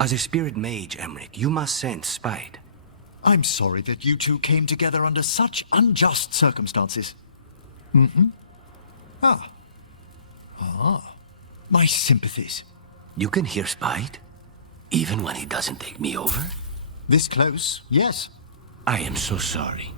As a spirit mage, Emmerich, you must sense spite. I'm sorry that you two came together under such unjust circumstances. Ah. My sympathies. You can hear spite? Even when he doesn't take me over? This close, yes. I am so sorry.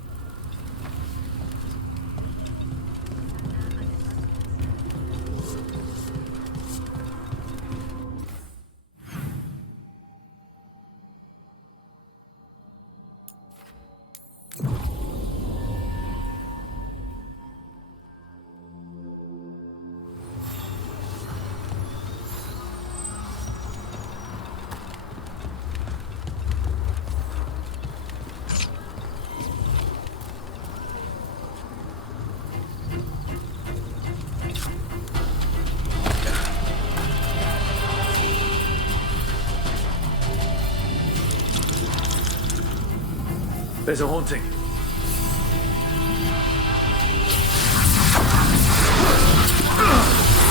There's a haunting.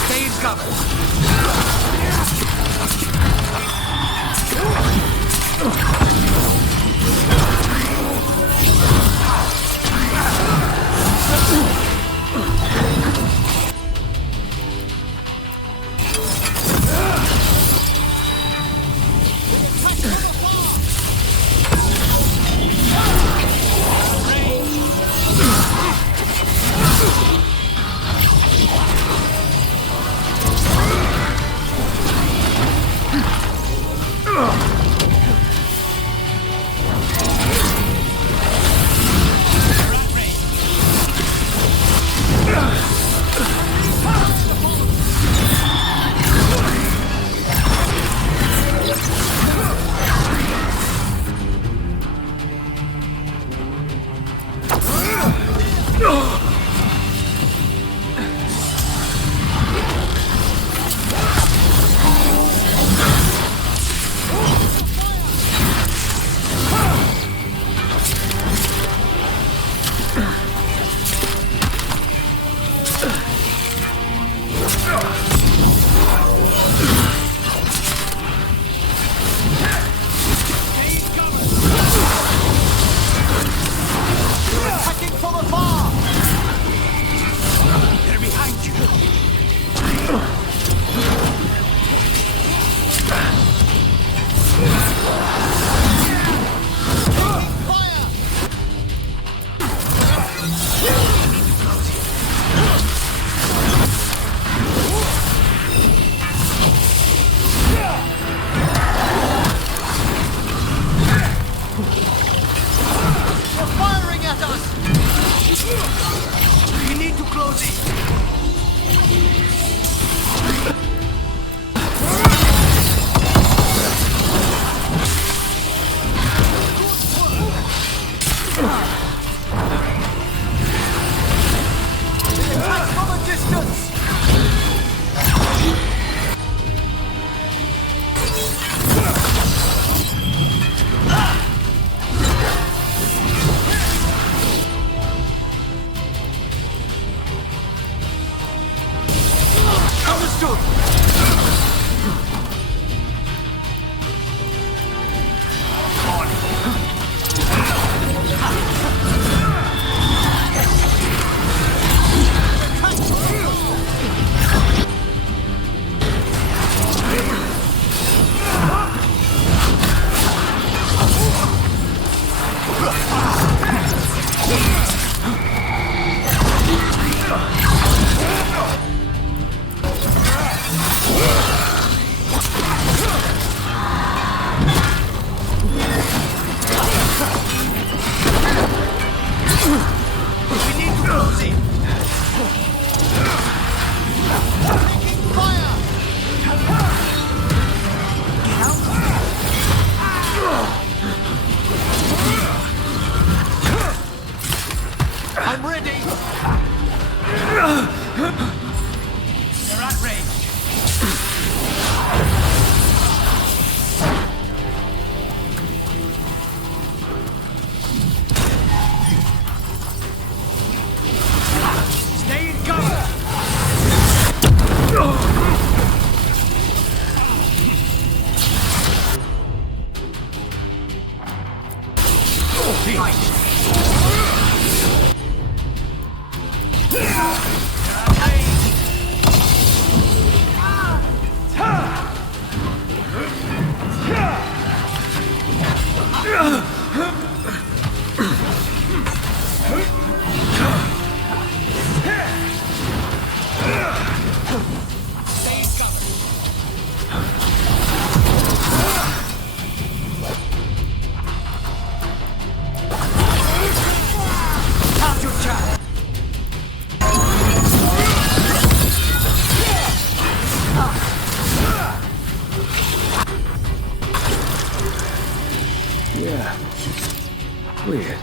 Stay in cover! trap! Yeah. Weird.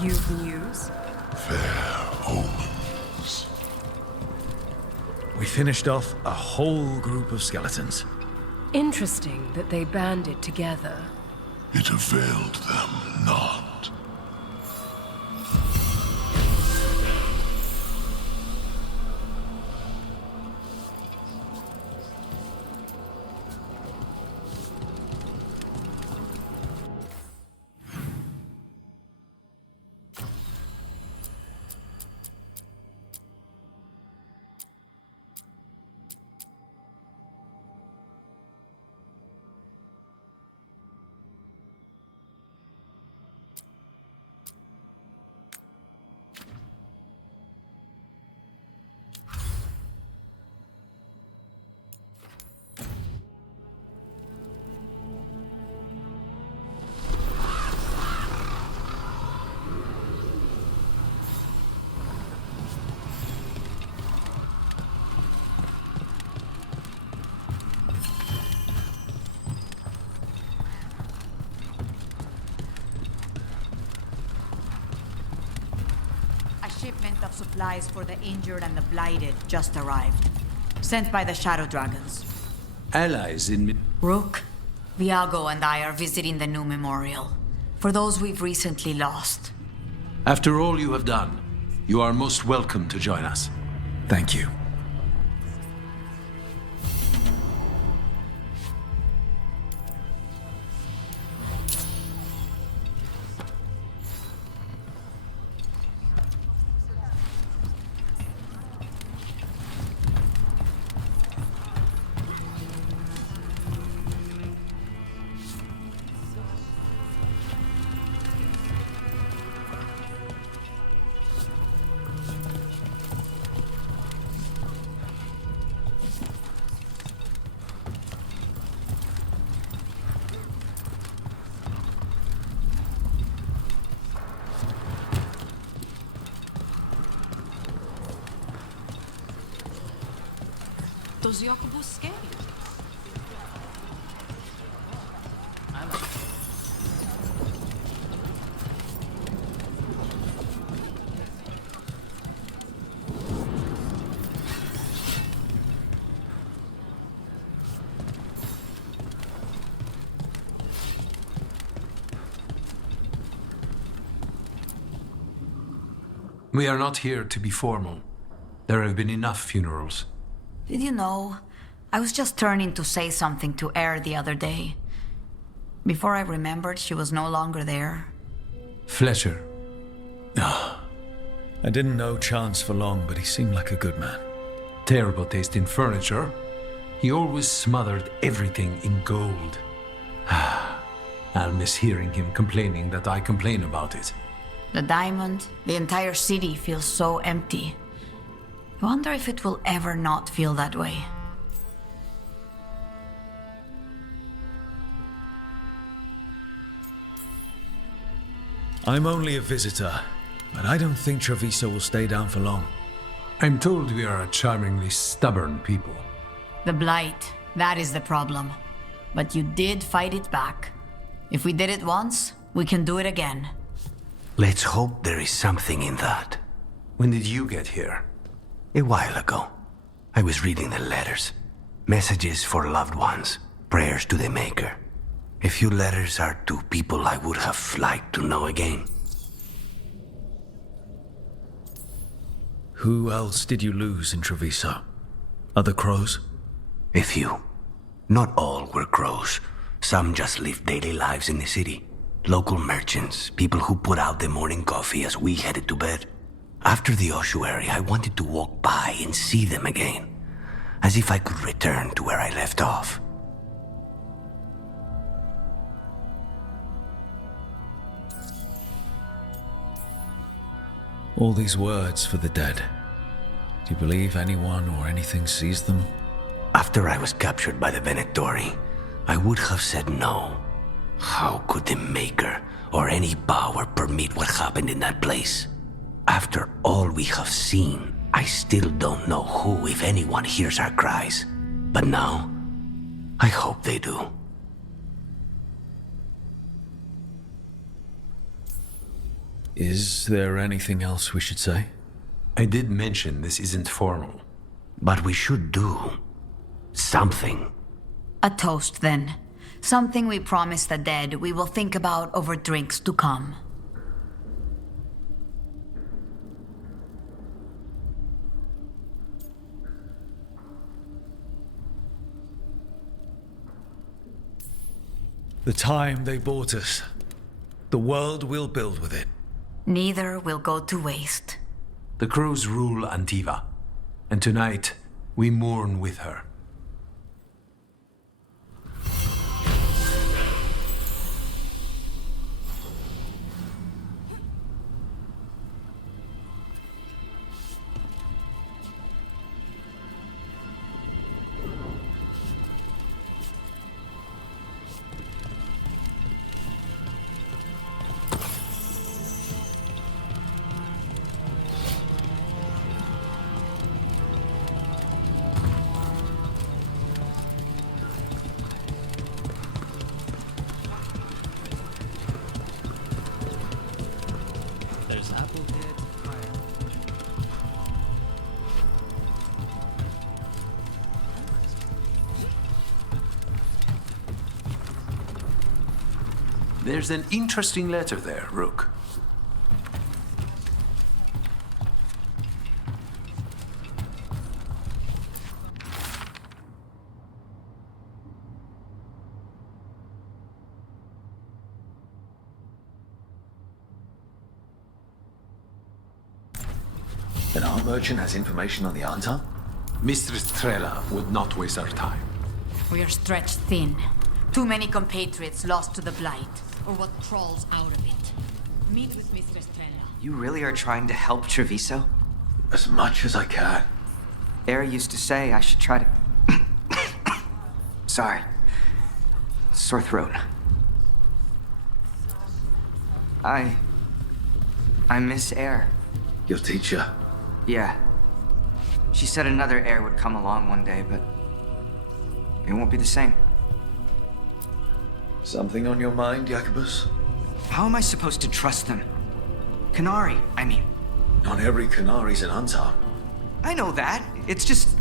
You've news? We finished off a whole group of skeletons. Interesting that they banded together. It availed them not. A shipment of supplies for the injured and the blighted just arrived. Sent by the Shadow Dragons. Allies in... Rook, Viago and I are visiting the new memorial. For those we've recently lost. After all you have done, you are most welcome to join us. Thank you. Does Jakobus scare you? We are not here to be formal. There have been enough funerals. Did you know? I was just turning to say something to Air the other day. Before I remembered, she was no longer there. Fletcher. I didn't know Chance for long, but he seemed like a good man. Terrible taste in furniture. He always smothered everything in gold. I'll miss hearing him complaining that I complain about it. The diamond, the entire city feels so empty. I wonder if it will ever not feel that way. I'm only a visitor, but I don't think Treviso will stay down for long. I'm told we are a charmingly stubborn people. The Blight, that is the problem. But you did fight it back. If we did it once, we can do it again. Let's hope there is something in that. When did you get here? A while ago, I was reading the letters. Messages for loved ones. Prayers to the Maker. A few letters are to people I would have liked to know again. Who else did you lose in Treviso? Other crows? A few. Not all were crows. Some just lived daily lives in the city. Local merchants, people who put out the morning coffee as we headed to bed. After the ossuary, I wanted to walk by and see them again, as if I could return to where I left off. All these words for the dead. Do you believe anyone or anything sees them? After I was captured by the Venetori, I would have said no. How could the Maker or any power permit what happened in that place? After all we have seen, I still don't know who, if anyone, hears our cries. But now, I hope they do. Is there anything else we should say? I did mention this isn't formal. But we should do something. A toast, then. Something we promise the dead we will think about over drinks to come. The time they bought us. The world we'll build with it. Neither will go to waste. The crows rule Antiva, and tonight we mourn with her. There's an interesting letter there, Rook. An art merchant has information on the Antar? Mistress Trella would not waste our time. We are stretched thin. Too many compatriots lost to the Blight, or what crawls out of it. Meet with Mistress Trella. You really are trying to help Treviso? As much as I can. Air used to say I should try to... Sorry. Sore throat. I miss Air. Your teacher? Yeah. She said another Air would come along one day, but... it won't be the same. Something on your mind, Jacobus? How am I supposed to trust them? Canary, I mean. Not every Canary's an Antar. I know that. It's just...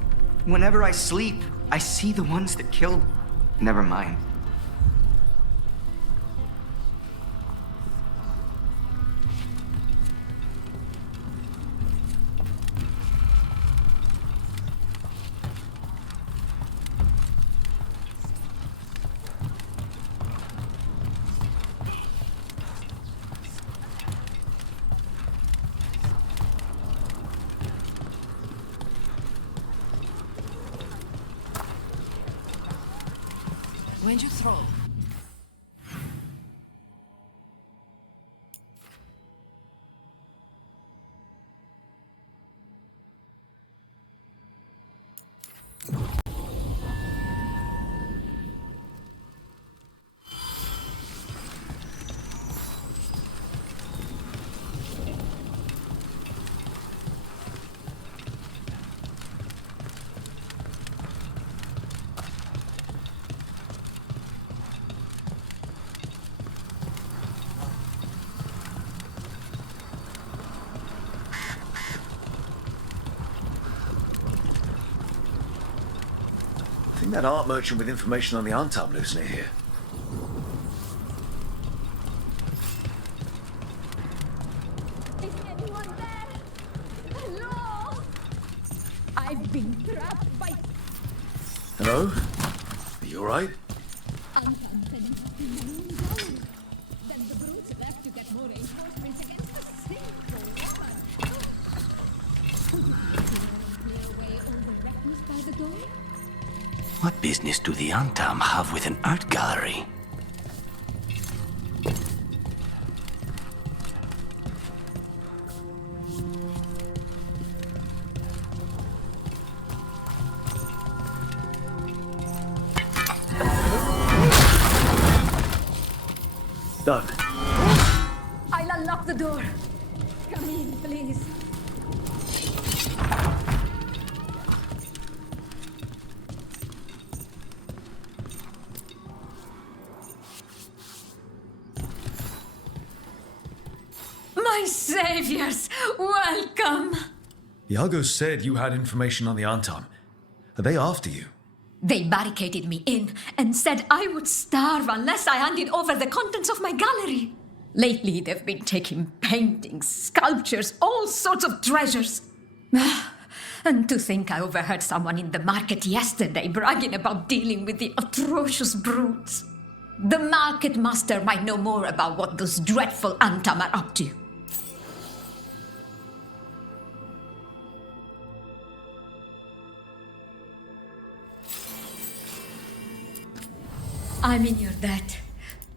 whenever I sleep, I see the ones that killed... Never mind. When'd you throw? Seen that art merchant with information on the Antam loose near here. Is anyone there? Hello? I've been trapped by Hello? Are you alright? Anton said it must be known gold. Then the brutes left to get more reinforcements against a single woman. Would you be able to clear away all the refuse by the door? What business do the Antam have with an art gallery? Done. I'll unlock the door. Come in, please. My saviors, welcome! Iago said you had information on the Antam. Are they after you? They barricaded me in and said I would starve unless I handed over the contents of my gallery. Lately, they've been taking paintings, sculptures, all sorts of treasures. And to think I overheard someone in the market yesterday bragging about dealing with the atrocious brutes. The market master might know more about what those dreadful Antam are up to. I'm in your debt.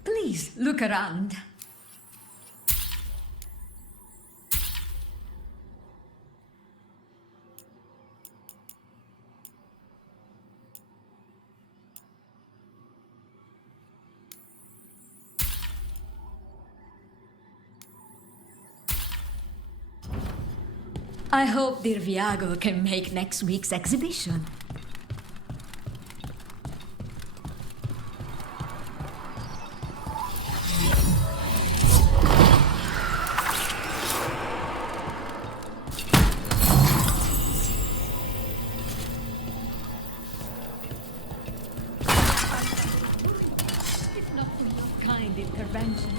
Please look around. I hope dear Viago can make next week's exhibition. If not for your kind intervention.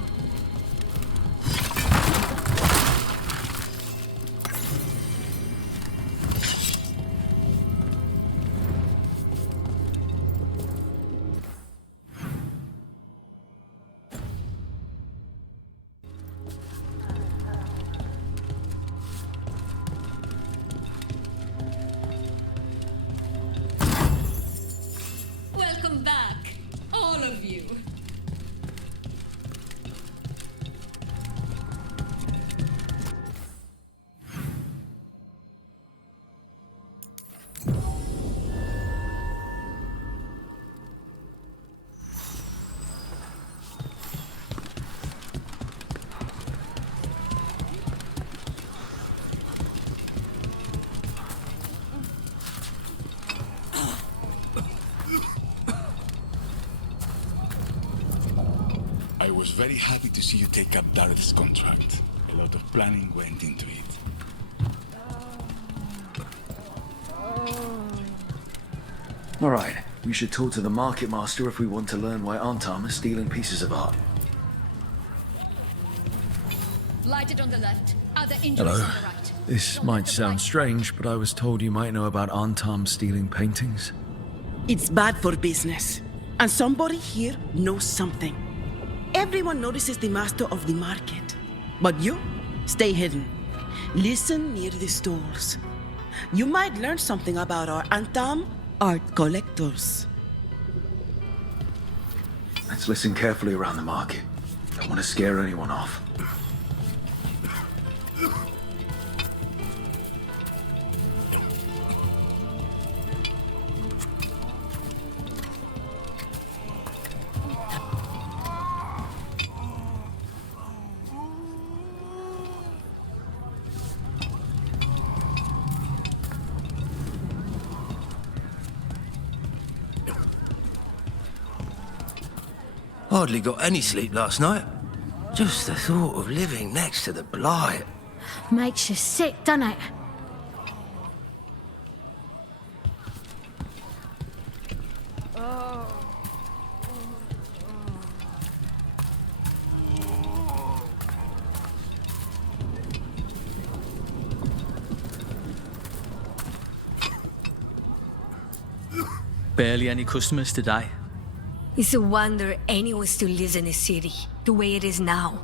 Welcome back, all of you. I was very happy to see you take up Dareth's contract. A lot of planning went into it. Alright, we should talk to the market master if we want to learn why Antam is stealing pieces of art. Lighted on the left. Other injuries Hello. on the right. This Don't might let the sound blind- strange, but I was told you might know about Antam stealing paintings. It's bad for business. And somebody here knows something. Everyone notices the master of the market. But you, stay hidden. Listen near the stores. You might learn something about our Antam art collectors. Let's listen carefully around the market. Don't want to scare anyone off. Hardly got any sleep last night. Just the thought of living next to the blight. Makes you sick, doesn't it? Barely any customers today. It's a wonder anyone still lives in the city, the way it is now.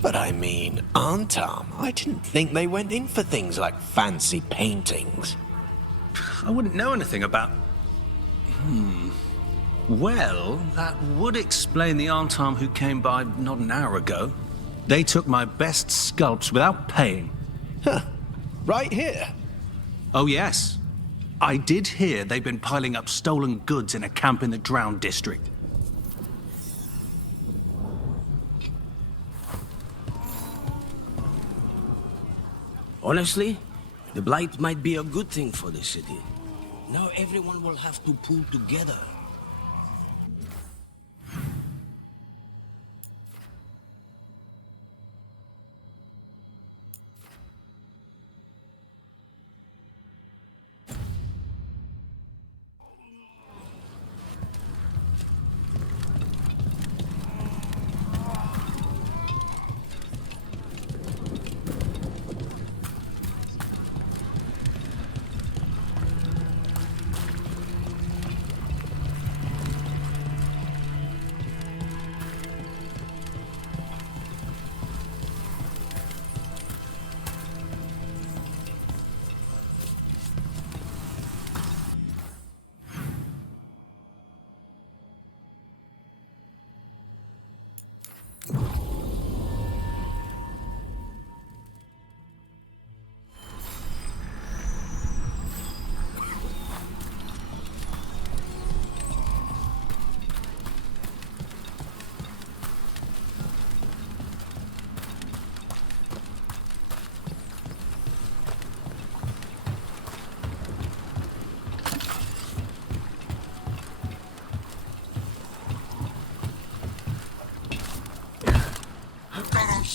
But I mean, Antam, I didn't think they went in for things like fancy paintings. I wouldn't know anything about... Well, that would explain the Antam who came by not an hour ago. They took my best sculpts without paying. Huh. Right here. Oh, yes. I did hear they've been piling up stolen goods in a camp in the Drowned district. Honestly, the Blight might be a good thing for the city. Now everyone will have to pull together.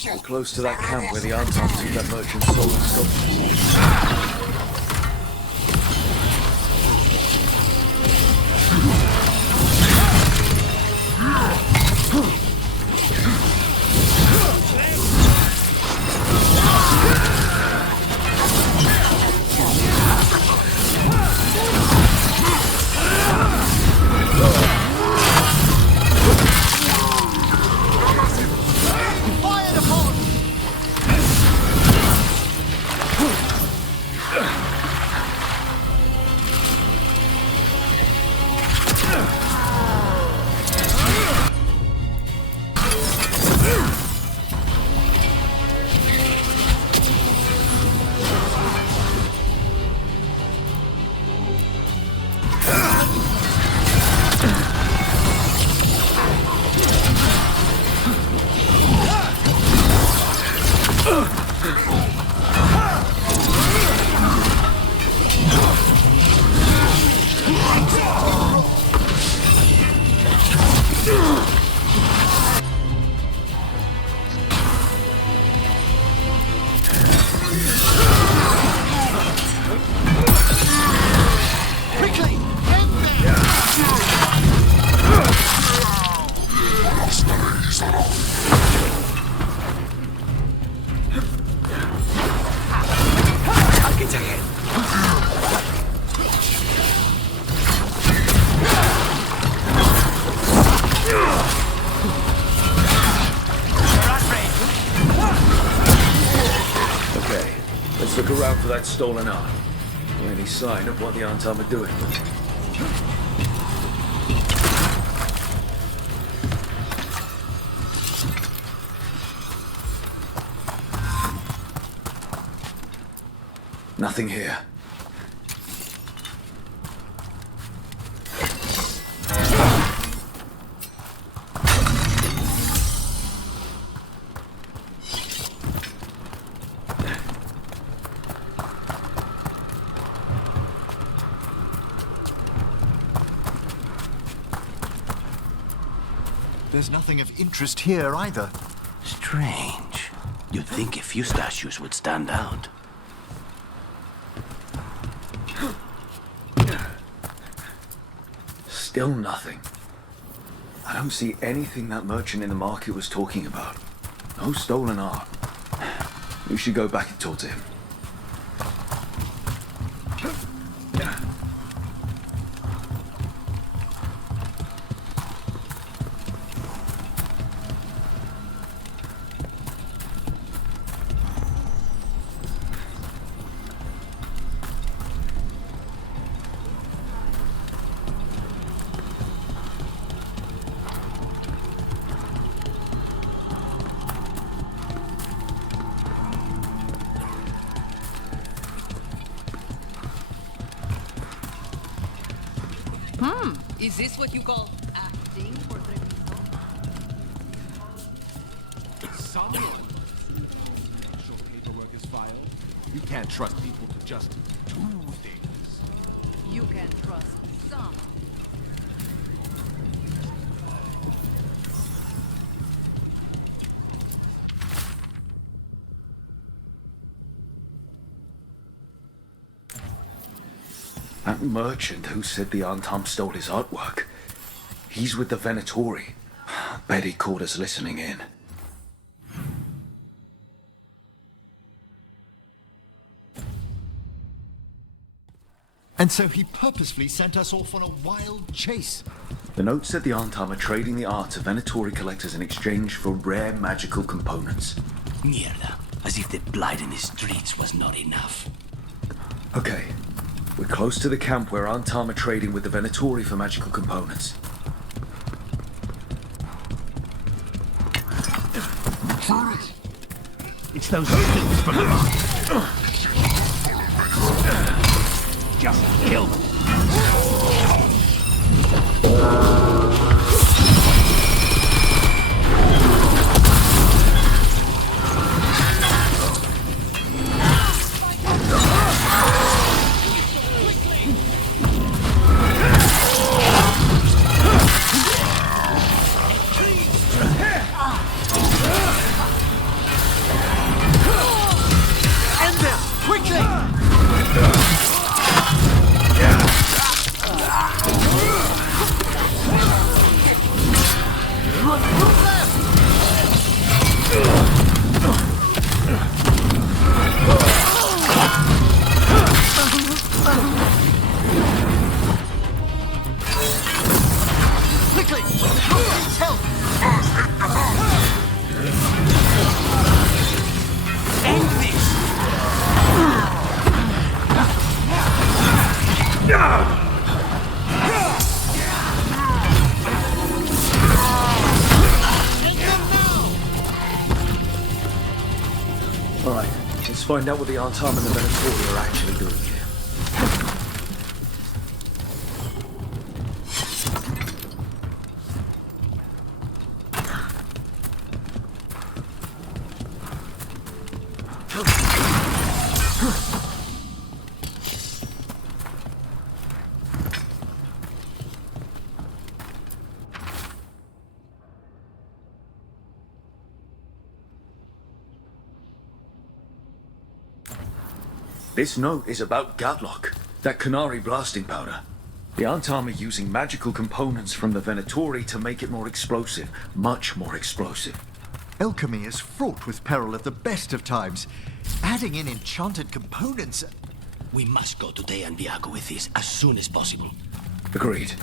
We're close to that camp where the Antam took that merchant stolen sculptures. Let's look around for that stolen art. Or any sign of what the Antam are doing. Nothing here. There's nothing of interest here either. Strange. You'd think a few statues would stand out. Still nothing. I don't see anything that merchant in the market was talking about. No stolen art. We should go back and talk to him. Is this what you call acting for Treviso? Someone official paperwork is filed. You can't trust people to just do things. You can trust some. That merchant who said the Antam stole his artwork. He's with the Venatori. Bet he caught us listening in. And so he purposefully sent us off on a wild chase. The note said the Antam are trading the art to Venatori collectors in exchange for rare magical components. Mierda. As if the blight in the streets was not enough. Okay. We're close to the camp where Antam are trading with the Venatori for magical components. It's those things from the market. Just kill them. Alright, let's find out what the Antam and the Venatori are actually doing here. This note is about Gatlock, that Canary blasting powder. The Antam are using magical components from the Venatori to make it more explosive, much more explosive. Alchemy is fraught with peril at the best of times. Adding in enchanted components... We must go to Deandiago with this as soon as possible. Agreed.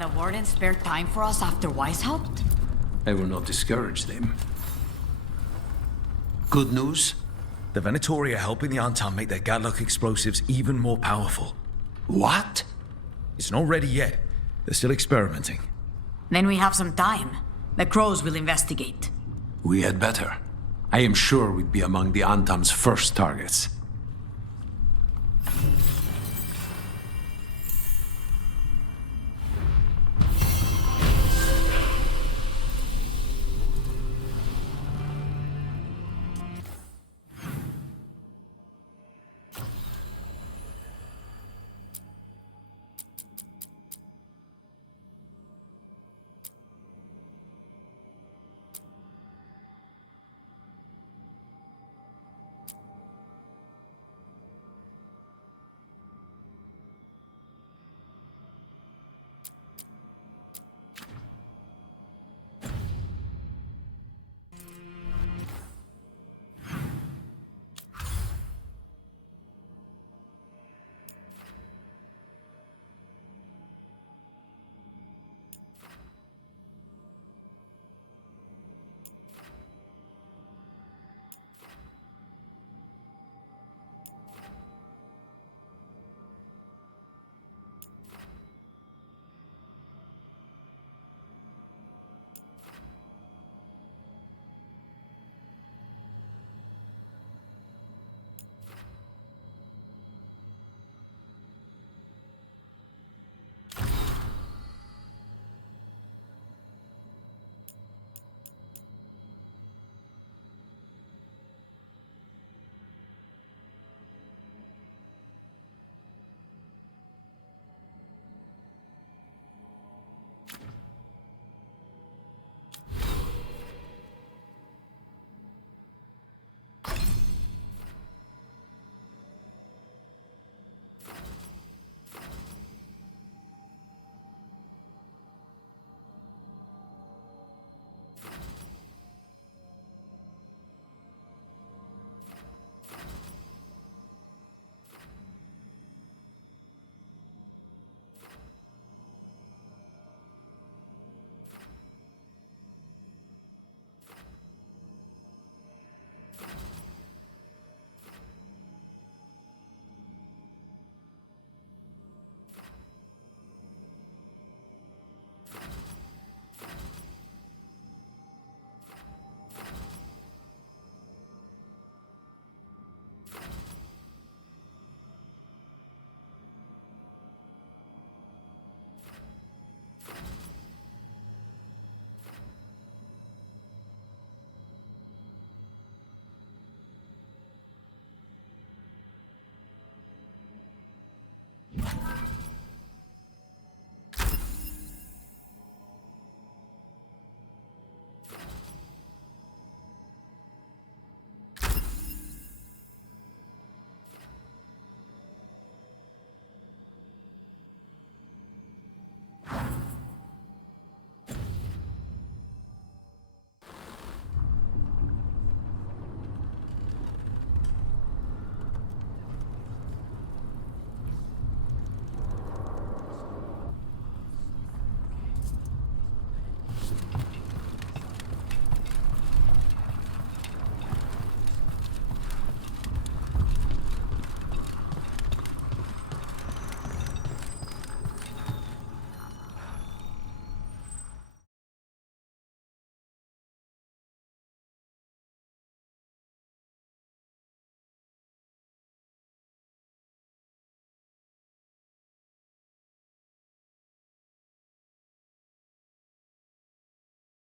And the Warden spared time for us after Weiss helped? I will not discourage them. Good news? The Venatori are helping the Antam make their Gadlock explosives even more powerful. What? It's not ready yet. They're still experimenting. Then we have some time. The Crows will investigate. We had better. I am sure we'd be among the Antam's first targets.